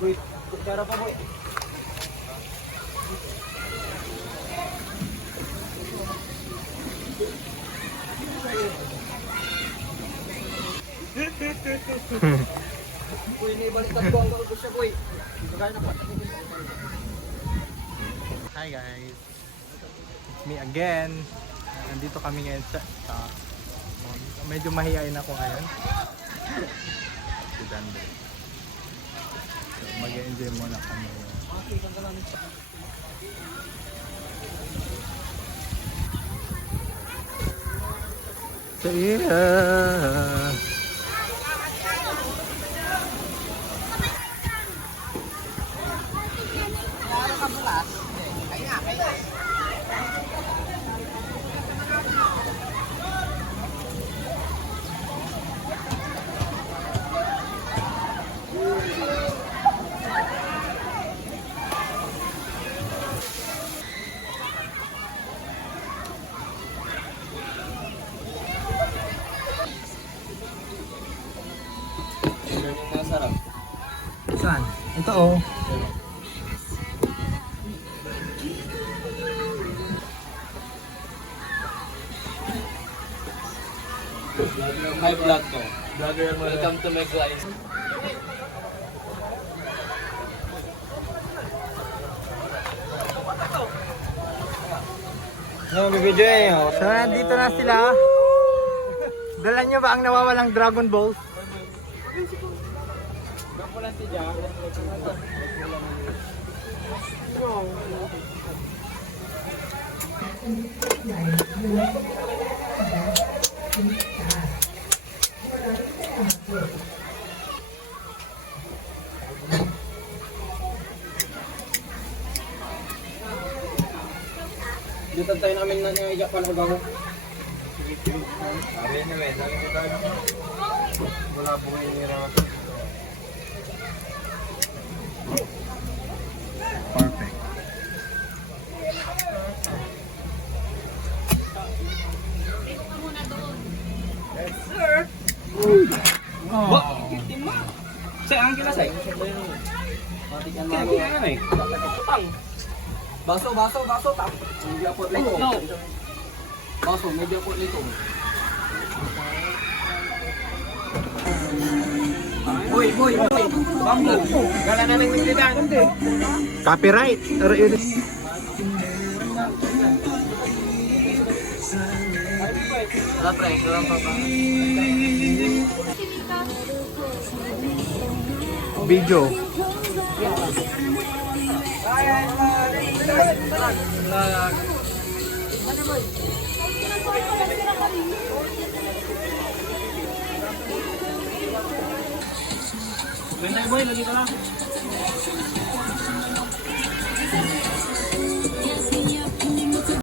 Boy, kutsara pa boy. Boy, naibaliktad ko ang kalbo siya boy. Kaya na pa. Hi guys, it's me again. Nandito kami ngayon sa medyo mahihain ako ngayon. Si Dandre. So, mag-enjoy muna kami. So yeah. Saan? Ito oh. High blood to. Welcome to my client. No, bibidyo eh. So nandito na sila. Dala nyo ba ang nawawalang Dragon Balls? Dito tayo namin na nangyayak pa ng bago. Wala po ngayon nira natin. Perfect. Yes, sir. Oh. Saya ang kilasay. Matikan na. Kaya na eh. Baso. Media pot nito. Baso, media pot nito. Boy. Bambo. Gala na ng militan. Copyright. Wala pre, wala pa. Video. Bentay boy, lagi ka lang.